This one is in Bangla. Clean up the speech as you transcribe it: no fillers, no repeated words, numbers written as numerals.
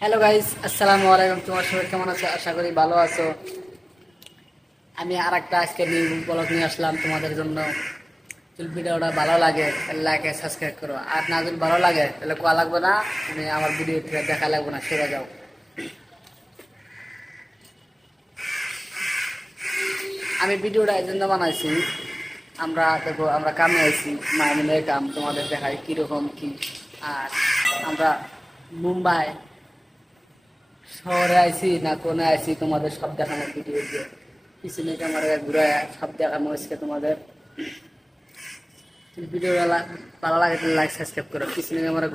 হ্যালো গাইস, আসসালামু আলাইকুম। তোমার সবাই কেমন আছো? আশা করি ভালো আছো। আমি আর একটা আজকে নিউ ব্লগ নিয়ে আসলাম তোমাদের জন্য। যদি ভিডিওটা ভালো লাগে তাহলে লাইক আর সাবস্ক্রাইব করো, আর না যদি ভালো লাগে তাহলে কোয়া লাগবে না, তুমি আমার ভিডিও থেকে দেখা লাগবে না, সরে যাও। আমি ভিডিওটা এই জন্য বানাইছি, আমরা দেখো আমরা কামে আইছি, মাইনের কাম তোমাদের দেখাই কীরকম কি। আর আমরা মুম্বাই শহরে আইছি না কোনে আইছি তোমাদের সব দেখানো ভিডিও দিয়ে, পিছনে ক্যামেরা ঘুরে সব দেখানো হয়েছে তোমাদের। ভিডিও ভালো লাগে তাহলে লাইক সাবস্ক্রাইব করো। পিছনে ক্যামেরা